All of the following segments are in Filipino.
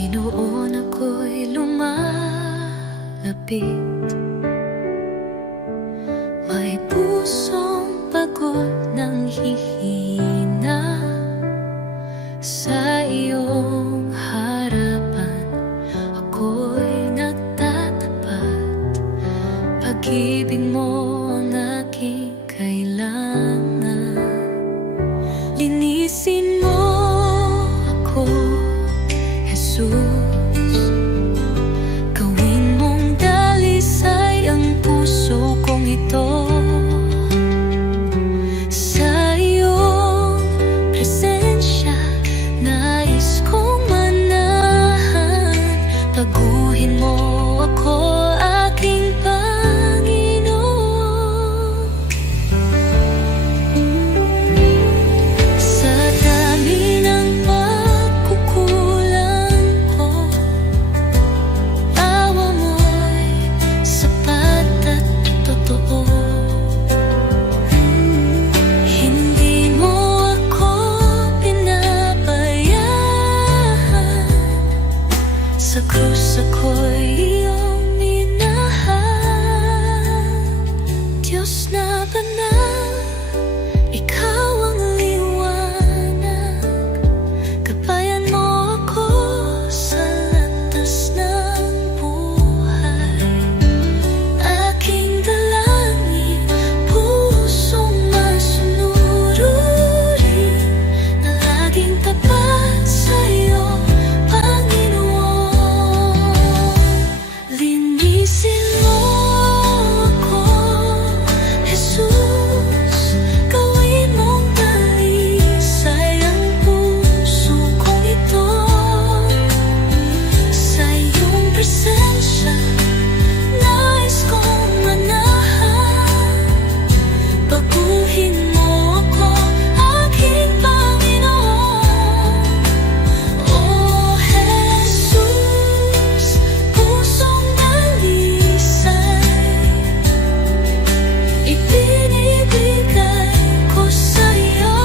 Panginoon, ako'y lumalapit. May pusong pagod ng hihina. Sa iyong harapan ako'y nagtatapat. Pag-ibig mo ang aking kailangan. Linisin mo ako, Jesus. Gawin mong dalisay ang puso kong ito. Sa iyong presensya nais kong manahan. Baguhin mo ako, aking Panginoon. Sa dami ng pagkukulang ko, awa mo'y sapat at totoo. Hindi mo ako pinabayaan. Sa krus ako'y iyong minahal. Diyos na banal, ikaw ang liwanag. Gabayan mo ako sa landas ng buhay. Aking dalangin, pusong masunurin, na laging tapat sa'yo, Panginoon. Linisin mo ako, Jesus. Gawin mong dalisay ang puso kong ito. Sa iyong presensya nais kong manahan. Baguhin mo ako, aking Panginoon. Oh Jesus, pusong dalisay ibinibigay ko sa'yo.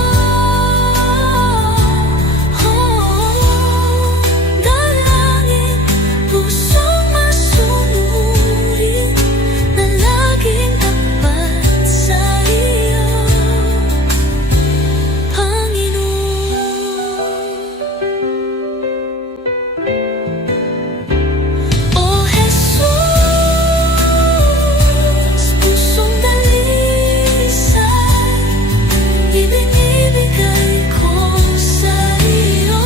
Dalangin, pusong masunurin, na laging tapat sa iyo, Panginoon. Oh Jesus, pusong dalisay ibinibigay ko sa iyo.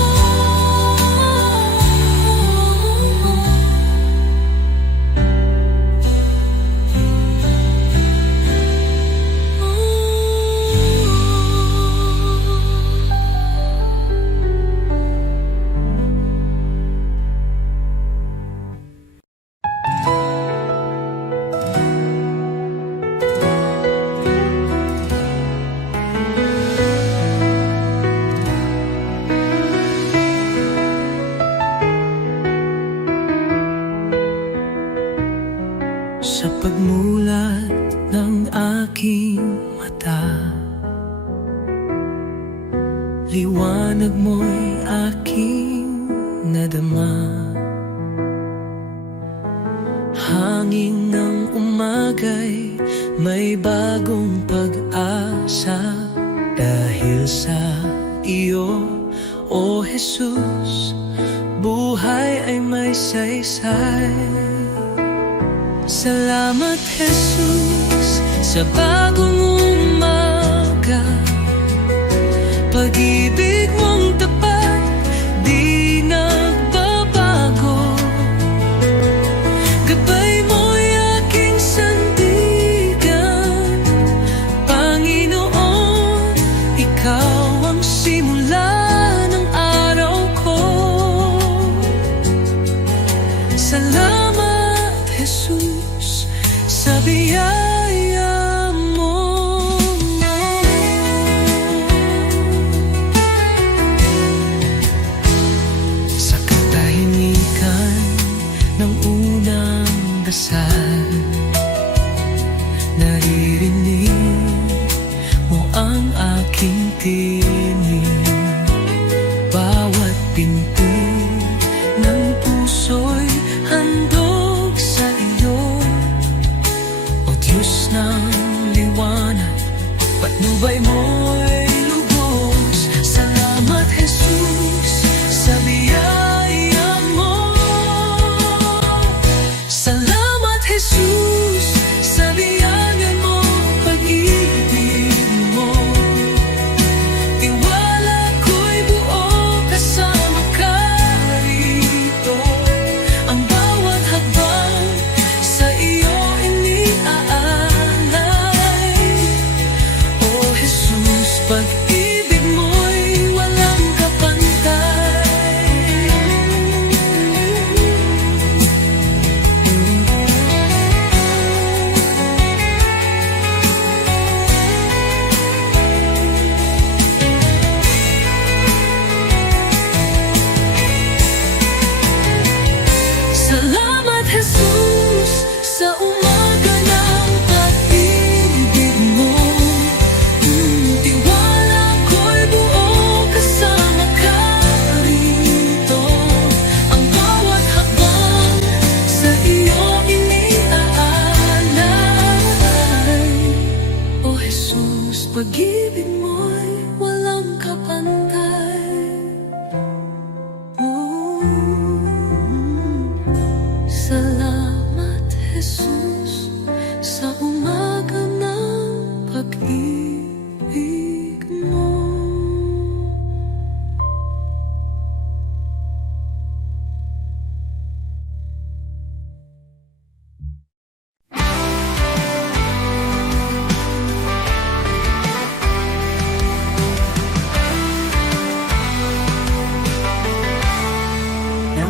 Sa pagmulat ng aking mata, liwanag mo'y aking nadama. Hangin ng umaga'y may bagong pag-asa. Dahil sa iyo, O Jesus, buhay ay may saysay. Salamat, Jesus, sa bagong umaga. Pag-ibig mong tapat, di nagbabago. Gabay mo'y aking sandigan, Panginoon. Ikaw ang simula ng araw ko. Salamat, Jesus, sa biyaya mo. Sa katahimikan ng unang dasal, naririnig mo ang aking tinig. Bawat pinto ng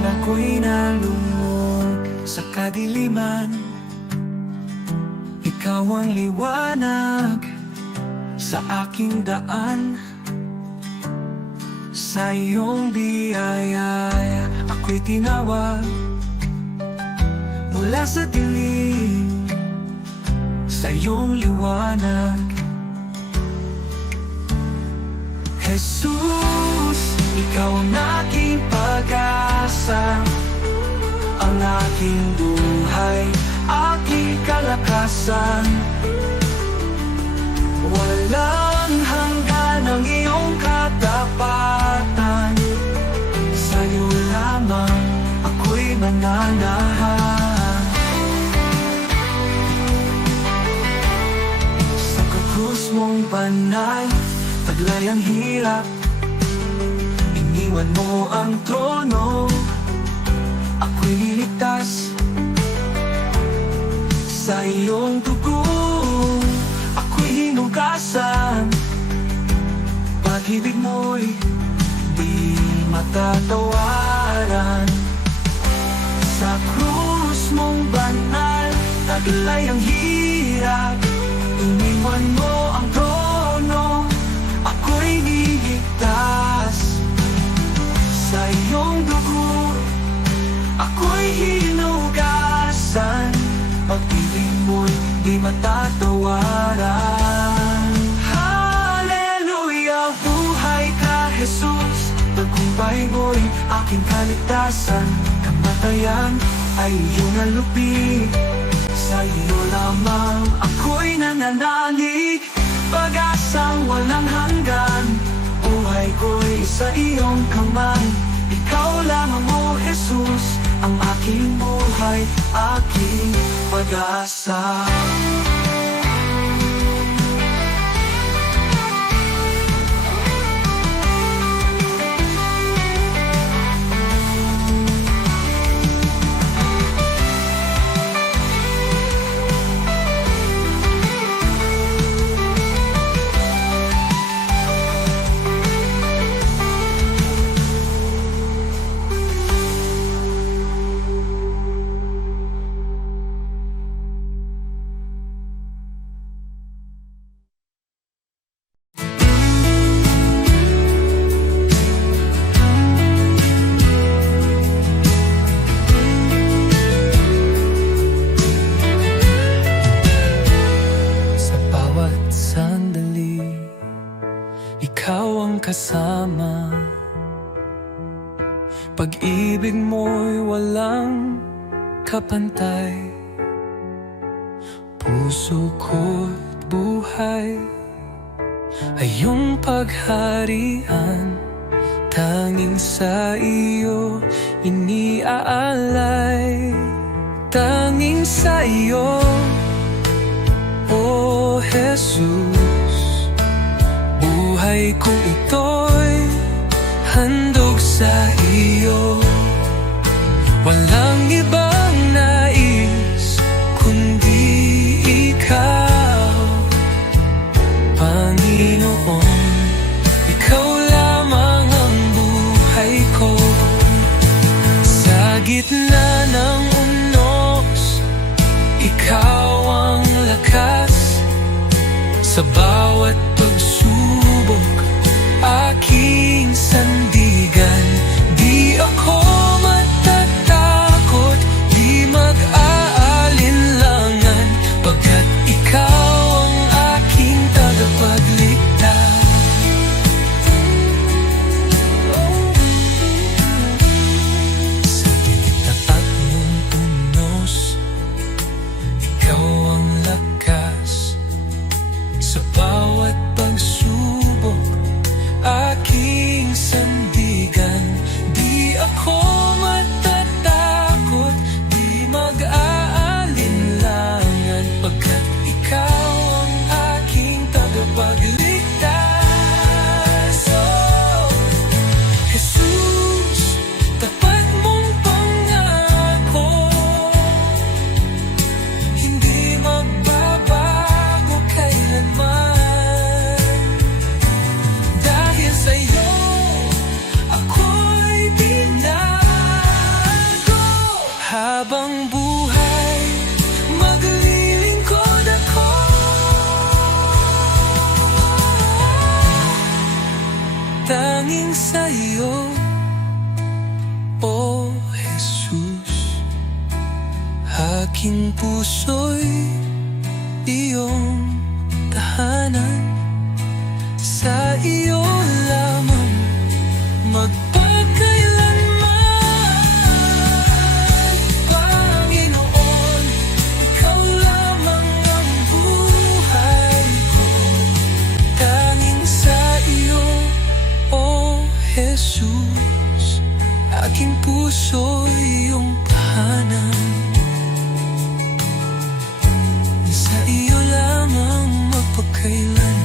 ako'y nalunod sa kadiliman. Ikaw ang liwanag sa aking daan. Sa iyong biyaya ako'y tinawag mula sa dilim, sa iyong liwanag. Jesus, ikaw ang aking pag-asa, ang aking buhay, aking kalakasan. Walang hanggan ang iyong katapatan, sa'yo lamang ako'y mananahan. Sa krus mong banal, taglay ang hirap, iniwan mo ang trono, ako'y niligtas. Sa iyong dugo, ako'y hinugasan. Pag-ibig mo'y di matatawaran. Sa krus mong banal, taglay ang hirap, iniwan mo ang trono, ako'y niligtas. Sa iyong dugo, ako'y hinugasan. Pag-ibig mo'y di matatawaran. Hallelujah, buhay ka, Jesus. Tagumpay mo'y aking kaligtasan. Kamatayan ay iyong nalupi, sa iyo lamang ako'y nananalig. Pag-asang walang hanggan, buhay ko'y sa iyong kamay. Ikaw lamang, O Jesus, ang aking buhay, aking pag-asa. Ikaw ang kasama, pag-ibig mo'y walang kapantay. Puso ko't buhay ay iyong pagharian, tanging sa iyo iniaalay. Tanging sa iyo, O Jesus, buhay ko ito'y handog sa iyo. Walang ibang nais kundi ikaw, Panginoon. Ikaw lamang ang buhay ko. Sa gitna ng unos, ikaw ang lakas. Sa bawat pagsubok, aking sandigan. Di ako matatakot, di mag-aalinlangan, pagkat ikaw ang aking tagapagligtas. Sa tinitapat mong unos, ikaw ang lakas. Sa bawat pagsubok, aking puso'y iyong tahanan. Sa iyo lamang magpakailanman, Panginoon. Ikaw lamang ang buhay ko, tanging sa iyo, O Jesus. Aking puso'y iyong tahanan. Sa iyo lamang magpakailanman.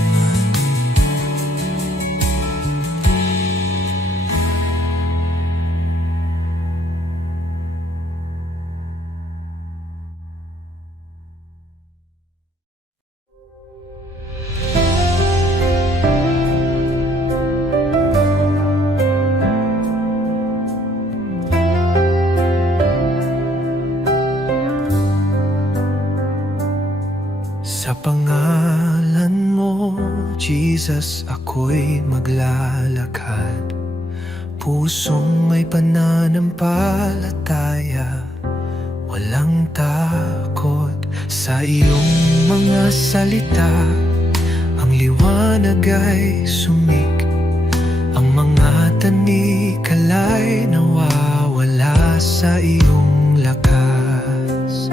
Sa pangalan mo, Jesus, ako'y maglalakad. Pusong may pananampalataya, walang takot sa iyong mga salita. Ang liwanag ay sumik, ang mga tanikala'y nawawala sa iyong lakas.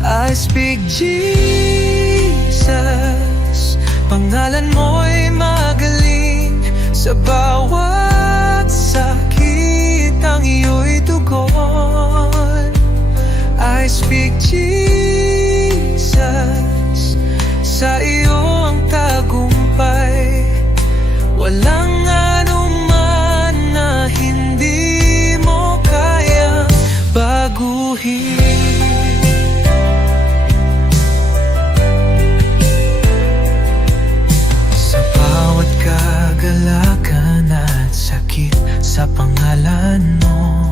I speak Jesus, pangalan mo'y magaling. Sa bawat sakit ang iyo'y tugon. I speak Jesus, sa iyo ang tagumpay. Walang anuman na hindi mo kayang baguhin. Kagalakan at sakit, sa pangalan mo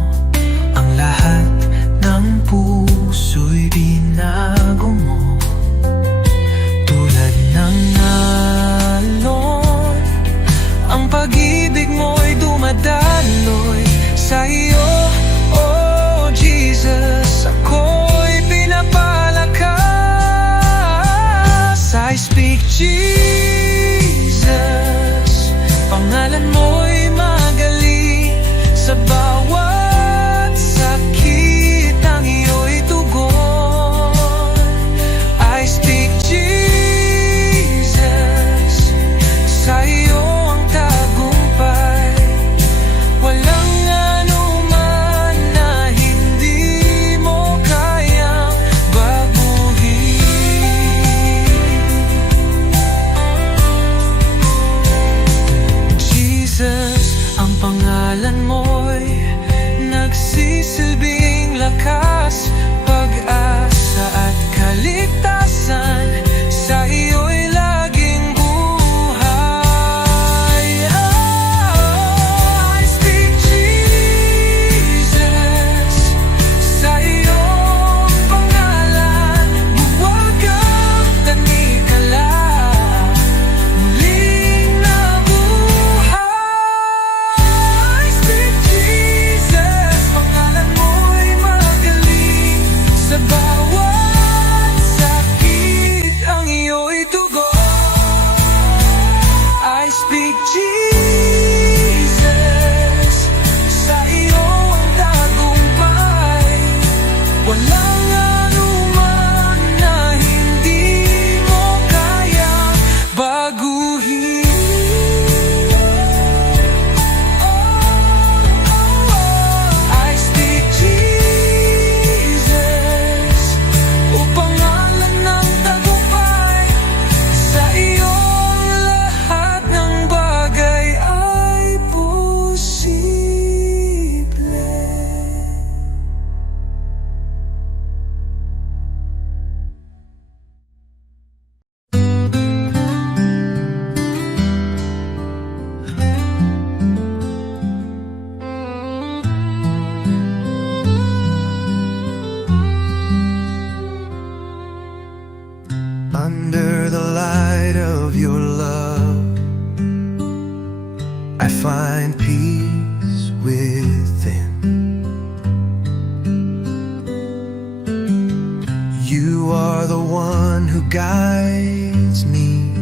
guides me,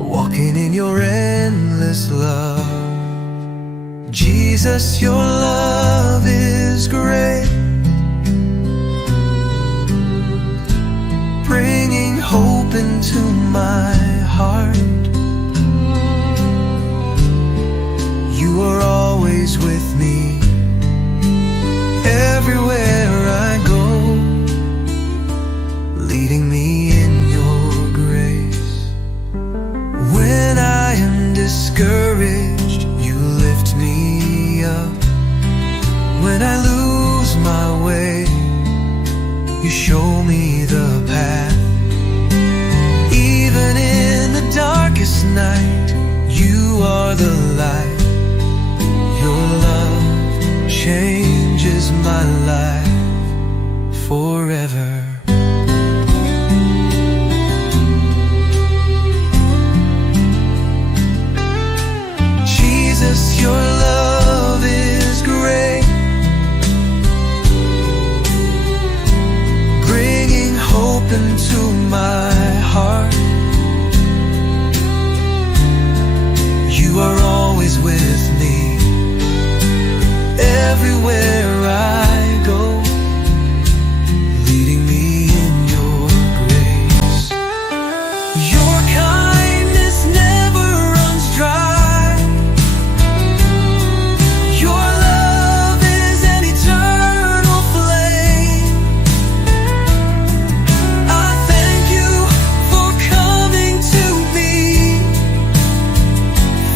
walking in your endless love. Jesus, your love is great, bringing hope into my heart. You are always with me, everywhere I go, leading me in your grace. When I am discouraged, you lift me up. When I lose my way, you show me the path. Even in the darkest night, you are the light. Your love changes my life forever. Jesus, your love is great, bringing hope into my heart. You are always with me, everywhere I go, leading me in your grace. Your kindness never runs dry. Your love is an eternal flame. I thank you for coming to me,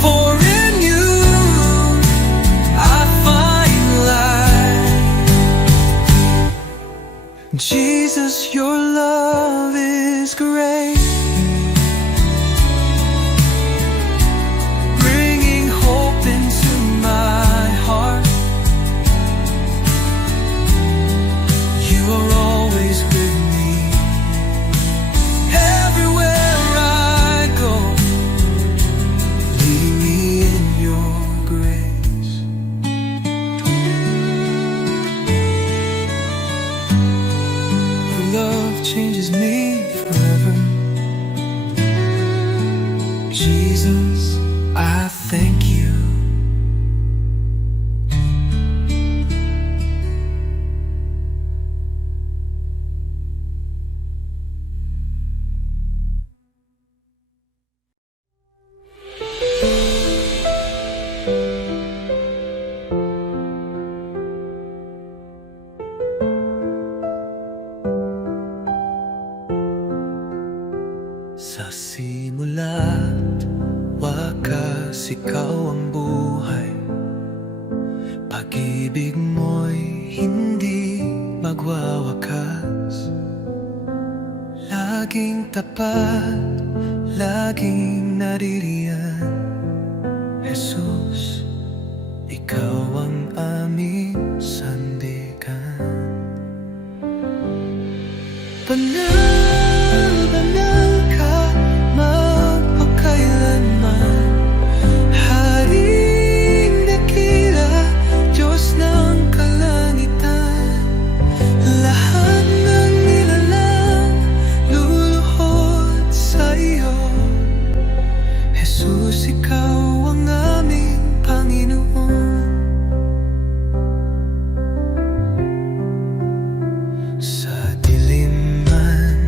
for in you I find life. Jesus, your love is great, bringing hope into my heart. You are always with me, everywhere I go, leading me in your grace. Your love changes me forever. Jesus, I thank you. Sa simula't wakas, ikaw ang buhay. Pag-ibig mo'y hindi magwawakas. Laging tapat, laging naririyan. Jesus, ikaw ang aming sandigan. Banal, banal ka, magpakailanman. Haring dakila, Diyos ng kalangitan. Lahat ng nilalang luluhod sa iyo. Jesus, ikaw ang aming Panginoon. Sa dilim man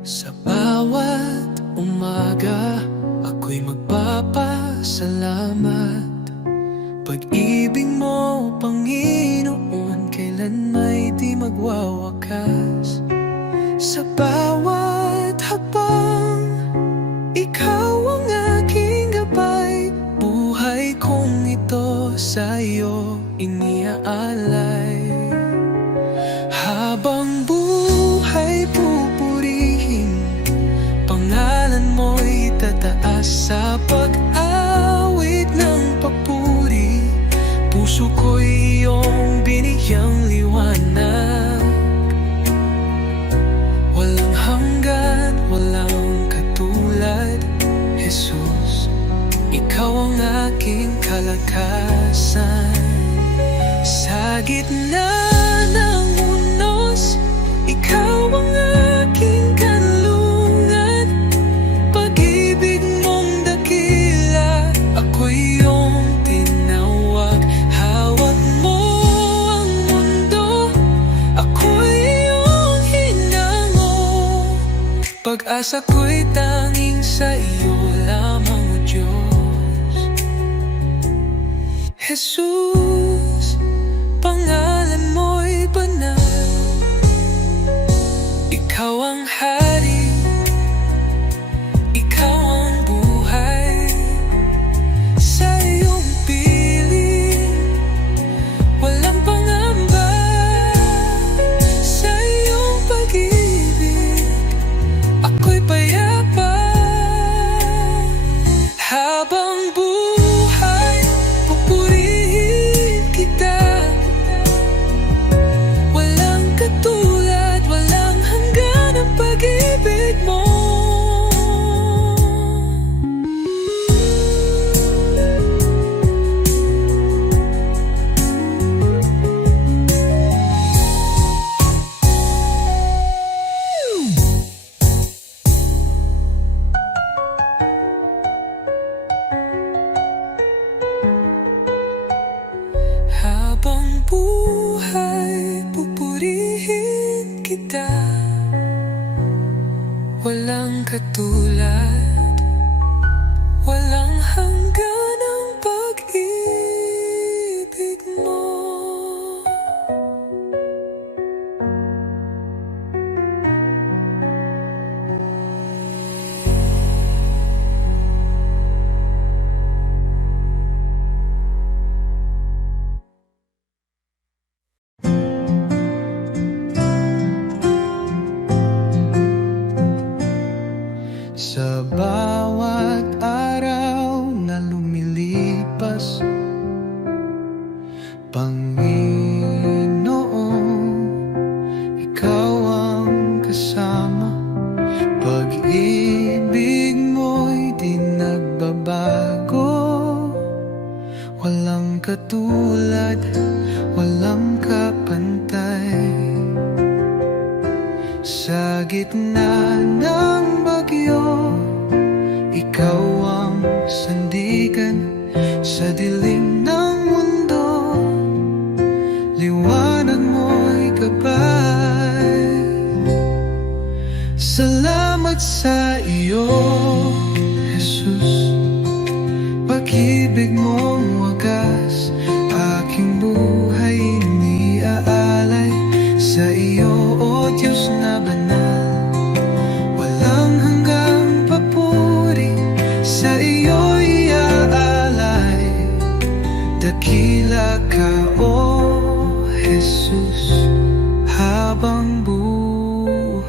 Sa bawat umaga, ako'y magpapasalamat. Pag-ibig mo, Panginoon, kailan may di magwawakas. Sa bawat hakbang, ikaw ang aking gabay. Buhay kong ito sa'yo iniaalay. Habang buhay pupurihin, pangalan mo'y tataas. Sa pag-awit ng papuri, puso ko'y iyong binigyang liwanag. Walang hanggan, walang katulad, Jesus. Ikaw ang aking kalakasan. Sa gitna ng unos, ikaw ang aking kanlungan. Pag-ibig mong dakila, ako'y iyong tinawag. Hawak mo ang mundo, ako'y iyong hinango. Pag-asa ko'y tanging sa iyo lamang, O Diyos. Jesus, pangalan mo'y banal. Ikaw ang hari, ikaw ang buhay. Sa iyong piling, walang pangamba. Sa iyong pag-ibig, ako'y payapa. Habang buhay, pupurihin kita. Walang katulad, walang hanggan ang pag-ibig mo. Habang buhay, pupurihin kita. Walang katulad, walang hanggan ang pag-ibig mo. Sa bawat araw na lumilipas, Panginoon, ikaw ang kasama. Pag-ibig mo'y di nagbabago. Walang katulad, walang kapantay. Sa gitna ng bagyo, ikaw ang sandigan. Sa dilim ng mundo, liwanag mo'y gabay. Salamat sa iyo, Jesus. Pag-ibig mong wagas, aking buhay iniaalay. Sa iyo, O Diyos na banal, walang hanggang papuri. Sa iyo iaalay, dakila ka, O Jesus, habang buhay.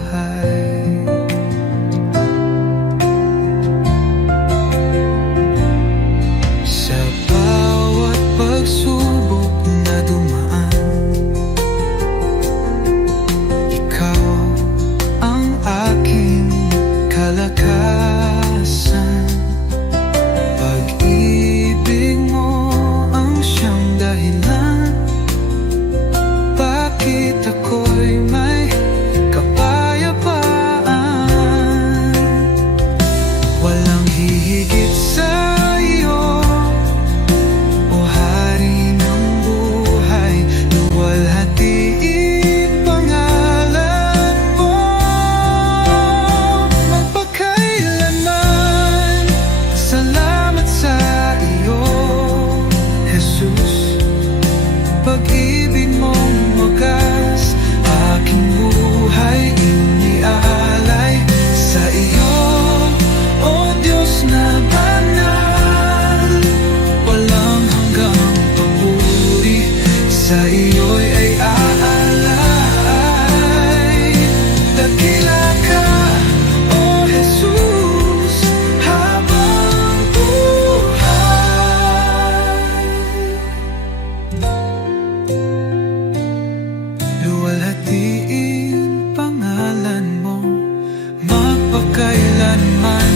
kailanman.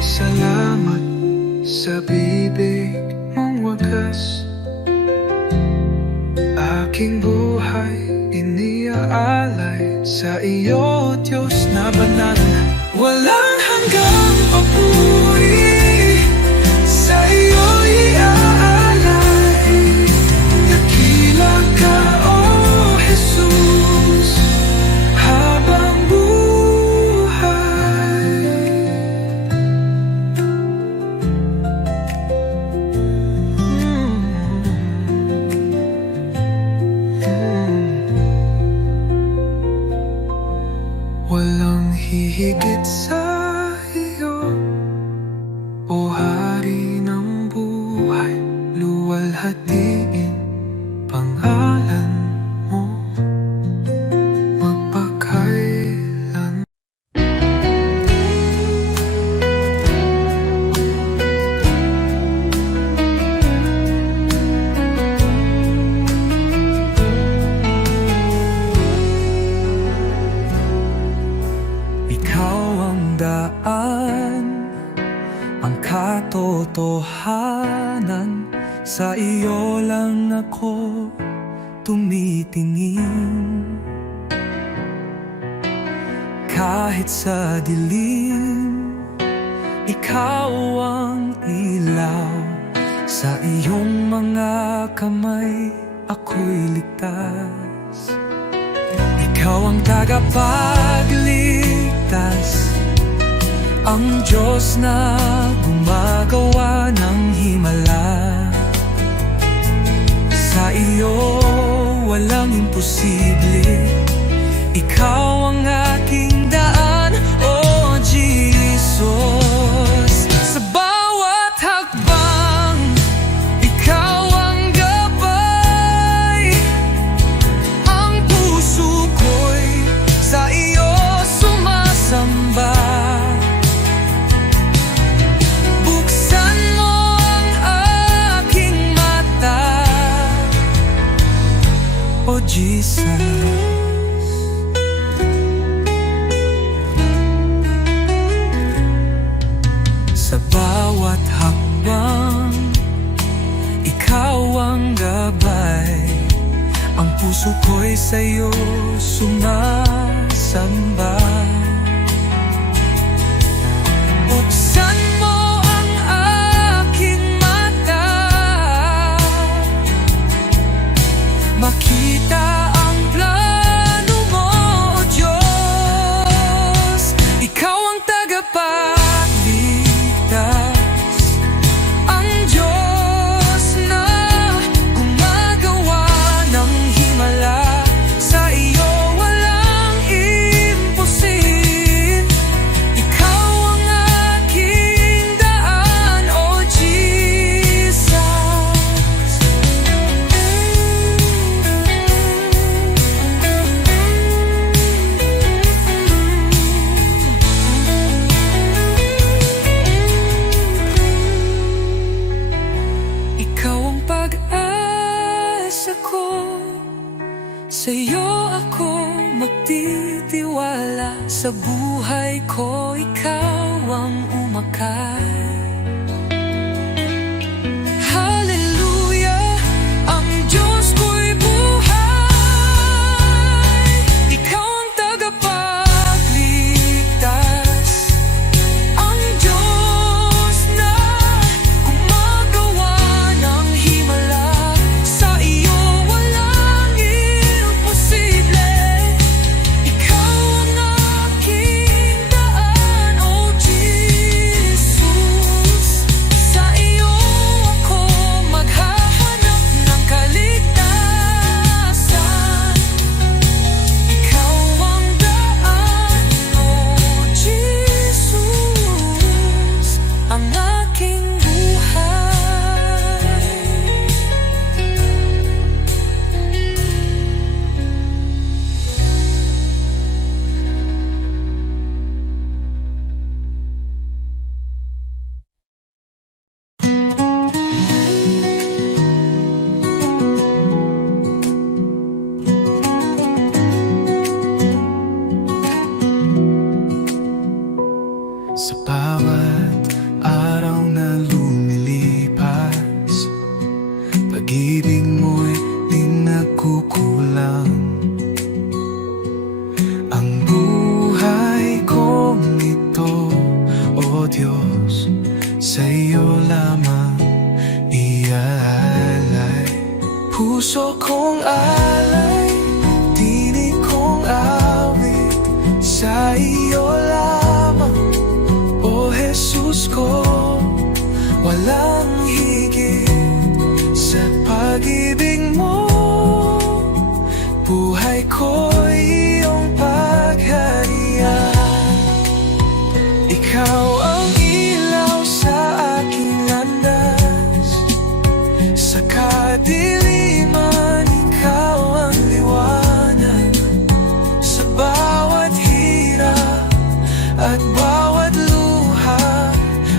Salamat sa bibig mong wagas, aking buhay iniaalay sa iyo, Diyos na banal. Walang hanggang papuri, sa iyo iaalay. Dakila ka, O Jesus, habang buhay. Walang hihigit sa iyo, O Hari ng buhay. Luwalhatiin pangalan mo magpakailan. Ikaw ang daan, ang katotohanan. Sa iyo lang ako tumitingin. Kahit sa dilim, ikaw ang ilaw. Sa iyong mga kamay ako'y ligtas. Ikaw ang tagapagligtas, ang Diyos na gumagawa ng himala. Sa iyo walang imposible, ikaw ang aking daan, O Jesus. Sa bawat hakbang, ikaw ang gabay. Ang puso ko'y sa iyo sumasamba. Buksan mo ang aking mata, O Jesus. Sa bawat hakbang, ikaw ang gabay. Ang puso ko'y sa'yo sumasamba. Buksan mo ang aking mata, makita ang plano mo, O Diyos. Ikaw ang tagapagligtas, ang Diyos na gumagawa ng himala. Sa iyo walang imposible, ikaw ang aking daan, O Jesus. Ikaw ang pag-asa ko, sa iyo ako magtitiwala. Sa buhay ko ikaw ang umakay. Hallelujah, ang Diyos ko'y buhay. Ikaw ang tagapagligtas, ang Diyos na gumagawa ng himala. Sa iyo walang imposible, ikaw ang aking daan, O Jesus. lamang iaalay. Puso kong alay, tinig kong awit, sa iyo lamang, O Jesus ko. Walang higit sa pag-ibig mo, buhay ko'y iyong pagharian. Ikaw ang ilaw sa aking landas, sa kadiliman ikaw ang liwanag. Sa bawat hirap at bawat luha,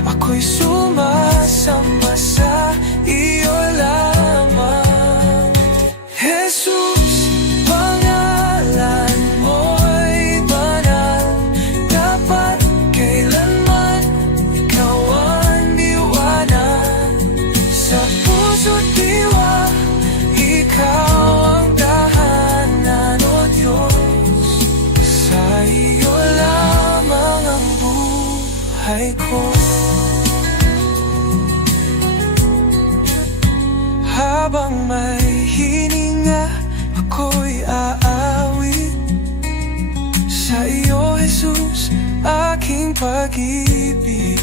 ako'y sumasamba sa iyo lamang. Jesus, pangalan mo'y banal, dapat kailanman ikaw ang liwanag. Sa puso't diwa, ikaw ang tahanan, O Diyos. Sa iyo lamang ang buhay ko. Habang may hininga, ako'y aawit sa iyo, Jesus, aking pag-ibig.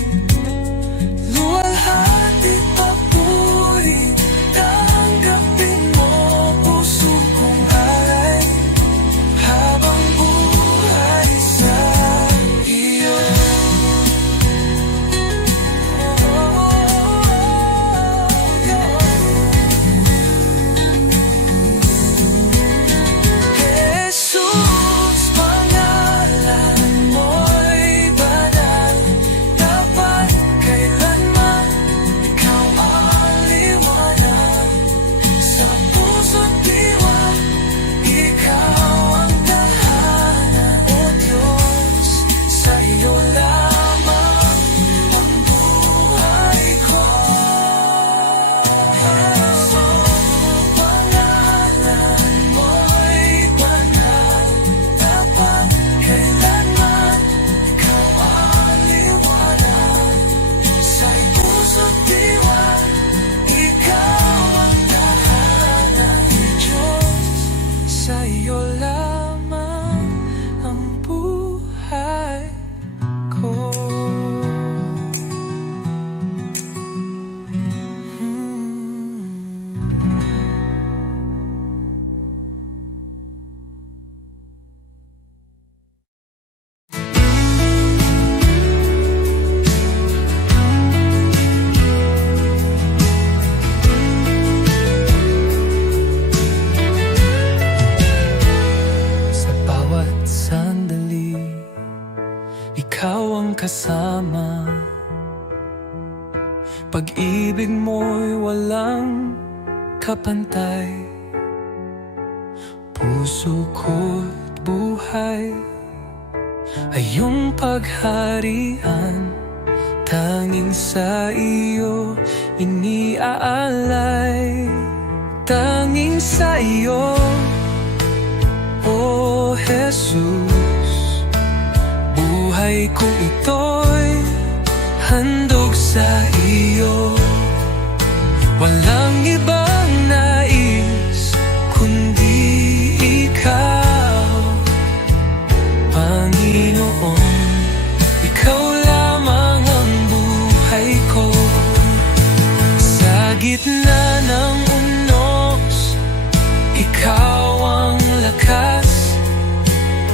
Luwalhati papuri, tanggapin mo puso kong alay, habang buhay sa iyo. Sa iyo lamang ang buhay ko. Sandali, ikaw ang kasama. Pag-ibig mo'y walang kapantay. Puso ko't buhay ay iyong pagharian. Tanging sa iyo iniaalay. Tanging sa iyo, O Jesus, buhay ko ito'y handog sa iyo. Walang ibang nais kundi ikaw, Panginoon. Ikaw lamang ang buhay ko. Sa gitna ng unos, ikaw ang lakas.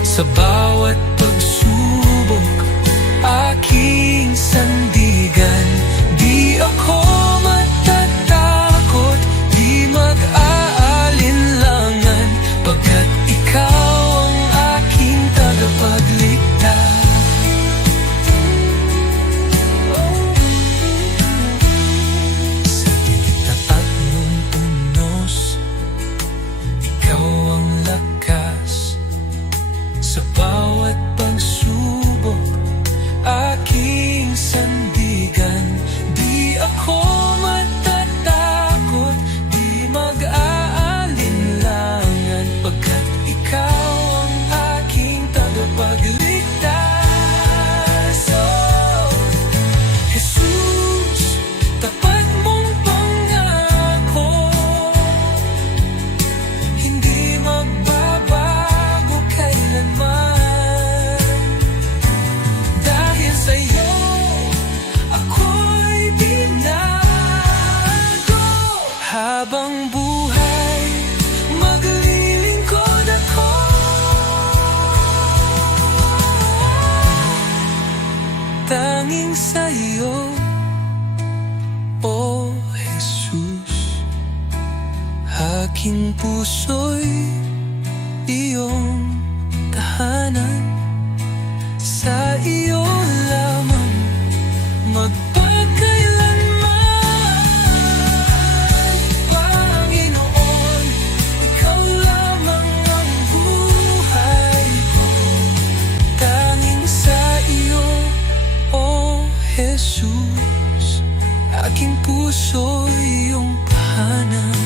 Sa bawat pagsubok, aking sandigan. Di ako matatakot aking puso'y iyong tahanan. Sa iyo lamang magpakailanman, Panginoon. Ikaw lamang ang buhay ko, tanging sa iyo, O Jesus. Aking puso'y iyong tahanan.